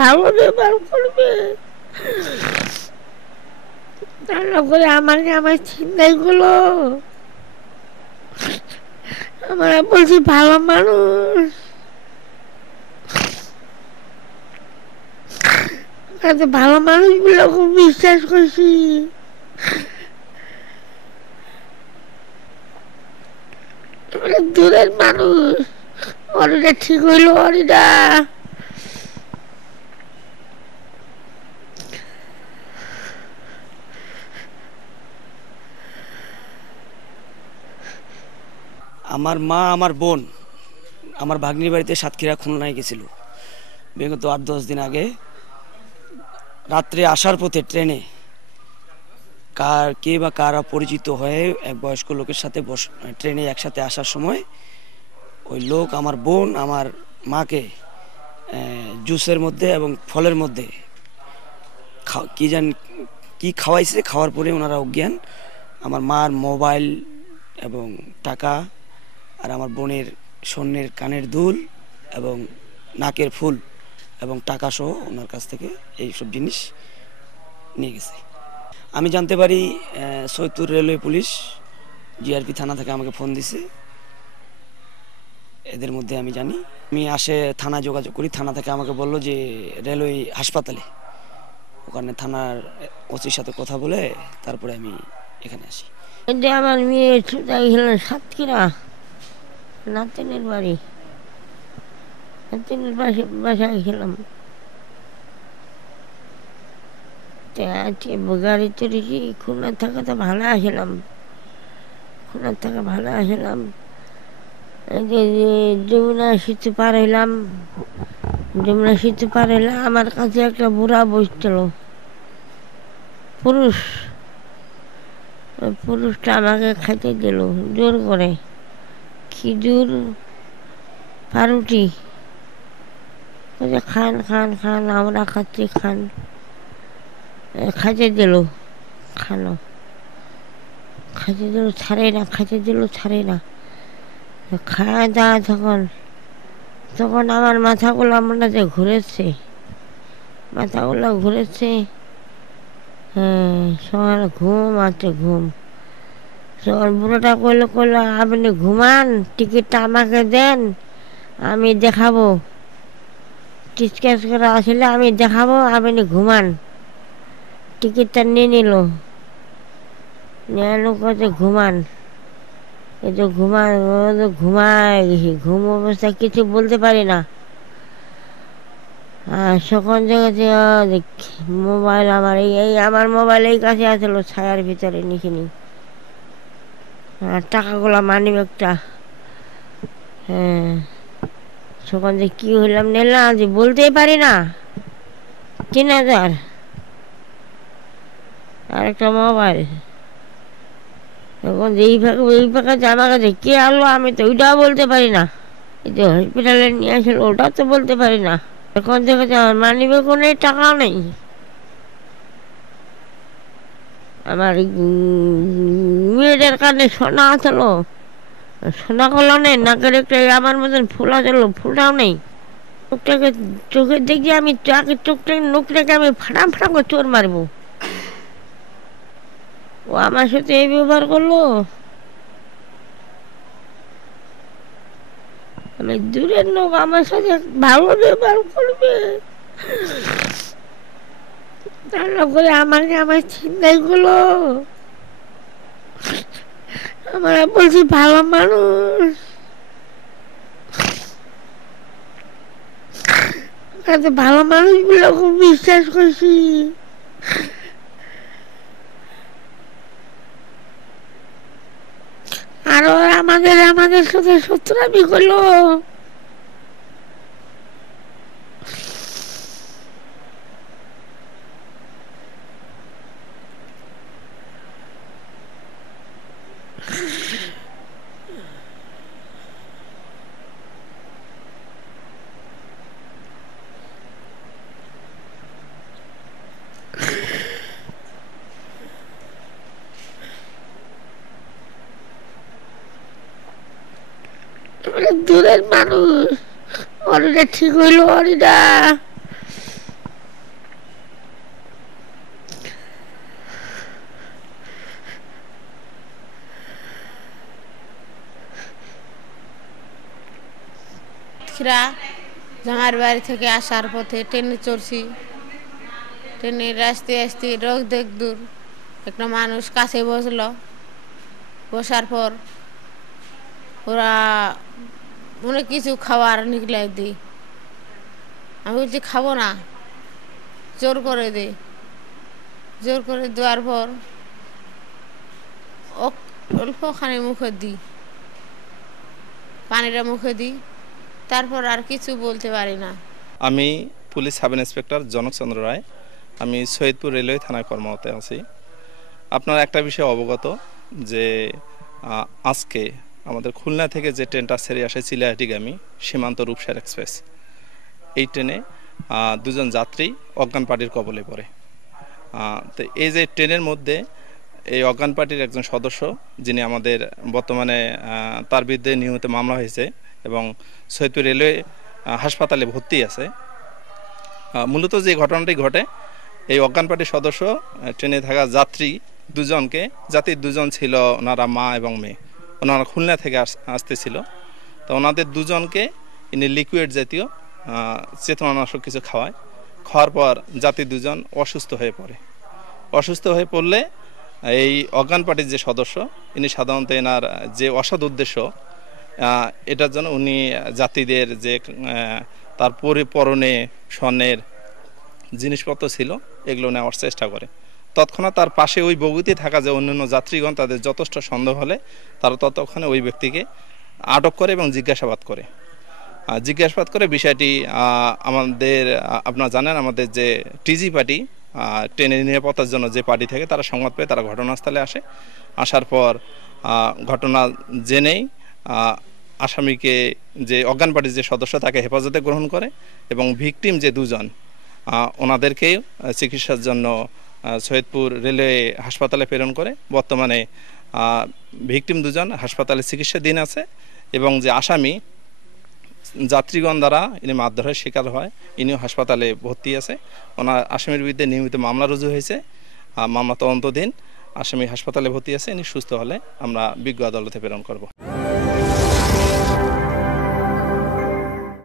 ভালো ব্যবহার করবে, তা না করে আমাকে আমার চিন্তাই গুলো আমরা বলছি ভালো মানুষ, ভালো মানুষ বলে খুব বিশ্বাস করছি। দূরের মানুষ অরিটা ঠিক হইলো, অরিটা আমার মা আমার বোন আমার ভাগ্নির বাড়িতে সাতক্ষীরা খুলনায় গেছিল বিগত ৮-১০ দিন আগে। রাত্রে আসার পথে ট্রেনে কে বা কারা পরিচিত হয়ে এক বয়স্ক লোকের সাথে ট্রেনে একসাথে আসার সময় ওই লোক আমার বোন আমার মাকে জুসের মধ্যে এবং ফলের মধ্যে কি খাওয়াইছে। খাওয়ার পরে ওনারা অজ্ঞান। আমার মার মোবাইল এবং টাকা আর আমার বোনের স্বর্ণের কানের দুল এবং নাকের ফুল এবং টাকা সহ ওনার কাছ থেকে এইসব জিনিস নিয়ে গেছে। আমি জানতে পারি সৈয়দপুর রেলওয়ে পুলিশ জিআরপি থানা থেকে আমাকে ফোন দিছে। এদের মধ্যে আমি জানি, আমি থানায় যোগাযোগ করি। থানা থেকে আমাকে বললো যে রেলওয়ে হাসপাতালে, ওখানে থানার ওসির সাথে কথা বলে তারপরে আমি এখানে আসি। আমার মেয়ে সাতক্ষীরা নাতিনের বাড়ি, নাতিনের বাসায় গেলাম। গাড়ি চড়েছি, খুলনা থেকে তো ভালো আসলাম, খুলনা থেকে ভালো আসলাম। যমুনা সেতু পার হইলাম, যমুনা সেতু পার হইলে আমার কাছে একটা বুড়া বসছিল, পুরুষ। ওই পুরুষটা আমাকে খাইতে দিল জোর করে, খিজুর পাউরুটি, খান খান খান, আমরা খাচ্ছি খান, খাইতে দিল, খানো খাইতে দিল, ছাড়ে না, খাইতে দিল ছাড়ে না। খাওয়া দাওয়া তখন আমার মাথাগুলো মনে হয় ঘুরেছে, মাথাগুলো ঘুরেছে। হ্যাঁ, সবার ঘুম আছে, ঘুম। সবার বুড়োটা কইলো আপনি ঘুমান, টিকিটটা আমাকে দেন, আমি দেখাবো, টিচকাস করে আসলে আমি দেখাবো, আপনি ঘুমান। টিকিটটা নিয়ে নিল, নিয়ে কাছে ঘুমান। এই তো ঘুমায় গেছি, ঘুম অবস্থা কিছু বলতে পারি না। সখন জেগেছে মোবাইল আমার, আমার মোবাইল এই কাছে আসলো, ছায়ার ভিতরে নিখিনি। আর টাকাগুলো মানি ব্যাগটা, হ্যাঁ, সখন যে কি হইলাম নিলাম যে বলতেই পারি না। ৩,০০০ আর একটা মোবাইল। তখন এই ফাঁকা জামা কাছে কে আনলো আমি তো ওইটাও বলতে পারি না। এই যে হসপিটালে নিয়ে আসলো ওটাও তো বলতে পারি না। এখন দেখেছে আমার মানিব্যাগ কোনো টাকাও নেই। আমার মেয়েদের কানে সোনা আসলো, সোনা কলা নেই, নাকের একটা আমার মতন ফুল আসলো, ফুলটাও নেই। চোখটাকে চোখে দেখি আমি চোখটাকে নোখটাকে আমি ফাটাম ফাটাম করে চোর মারবো। ও আমার সাথে এই ব্যবহার করলো। আমি দূরের লোক, আমার সাথে ভালো ব্যবহার করবে, তা না করে আমাকে আমার চিন্তাই গুলো আমরা বলছি ভালো মানুষ, ভালো মানুষ বলে খুব বিশ্বাস করছি। আরো আমাদের সাথে শত্রুতামি করলো। দূরের মানুষ অরিটা ঠিক হইলো, অরিটা যাত্রীরা জামার বাড়ি থেকে আসার পথে ট্রেনে চড়ছি। ট্রেনে আসতে আসতে দেখ দূর একটা মানুষ কাছে বসলো। বসার পর ওরা অনেক কিছু খাবার নিকলাই দিই। আমি বলছি খাবো না, জোর করে দিই। জোর করে দেওয়ার পর অল্পখানি মুখে দিই, পানিটা মুখে দিই, তারপর আর কিছু বলতে পারি না। আমি পুলিশ সাব ইন্সপেক্টর জনকচন্দ্র রায়। আমি সৈয়দপুর রেলওয়ে থানায় কর্মরত আছি। আপনার একটা বিষয় অবগত যে আজকে আমাদের খুলনা থেকে যে ট্রেনটা ছেড়ে আসে চিলাহাটিগামী সীমান্ত রূপসার এক্সপ্রেস, এই ট্রেনে দুজন যাত্রী অজ্ঞান পার্টির কবলে পড়ে। তো এই যে ট্রেনের মধ্যে এই অজ্ঞান পার্টির একজন সদস্য, যিনি আমাদের বর্তমানে তার বিরুদ্ধে নিয়মিত মামলা হয়েছে এবং সৈয়দপুর রেলওয়ে হাসপাতালে ভর্তি আছে। মূলত যে ঘটনাটি ঘটে, এই অজ্ঞান পার্টির সদস্য ট্রেনে থাকা জাতির দুজন ছিল, ওনারা মা এবং মেয়ে। ওনারা খুলনা থেকে আসতেছিল। তো ওনাদের দুজনকে ইনি লিকুইড জাতীয় চেতনানাশক কিছু খাওয়ার পর জাতির দুজন অসুস্থ হয়ে পড়ে। অসুস্থ হয়ে পড়লে এই অজ্ঞান পার্টির যে সদস্য, ইনি সাধারণত এনার যে অসৎ উদ্দেশ্য, এটার জন্য উনি যাত্রীদের যে তার পরনে স্বর্ণের জিনিসপত্র ছিল এগুলো নেওয়ার চেষ্টা করে। তৎক্ষণাৎ তার পাশে ওই বগিতে থাকা যে অন্যান্য যাত্রীগণ, তাদের যথেষ্ট সন্দেহ হলে তারা ততক্ষণে ওই ব্যক্তিকে আটক করে এবং জিজ্ঞাসাবাদ করে বিষয়টি আপনারা জানেন, আমাদের যে টিজি পার্টি ট্রেনের নিরাপত্তার জন্য যে পার্টি থেকে, তারা সংবাদ পেয়ে তারা ঘটনাস্থলে আসে। আসার পর ঘটনা জেনেই আসামিকে, যে অজ্ঞান পার্টির যে সদস্য, তাকে হেফাজতে গ্রহণ করে এবং ভিকটিম যে দুজন, ওনাদেরকে চিকিৎসার জন্য সৈয়দপুর রেলওয়ে হাসপাতালে প্রেরণ করে। বর্তমানে ভিকটিম দুজন হাসপাতালে চিকিৎসাধীন আছে এবং যে আসামি যাত্রীগণ দ্বারা ইনি মারধরের শিকার হয়, ইনিও হাসপাতালে ভর্তি আছে। ওনার আসামির বিরুদ্ধে নিয়মিত মামলা রুজু হয়েছে, মামলা তদন্তাধীন। আসামি হাসপাতালে ভর্তি আছে, ইনি সুস্থ হলে আমরা বিজ্ঞ আদালতে প্রেরণ করব।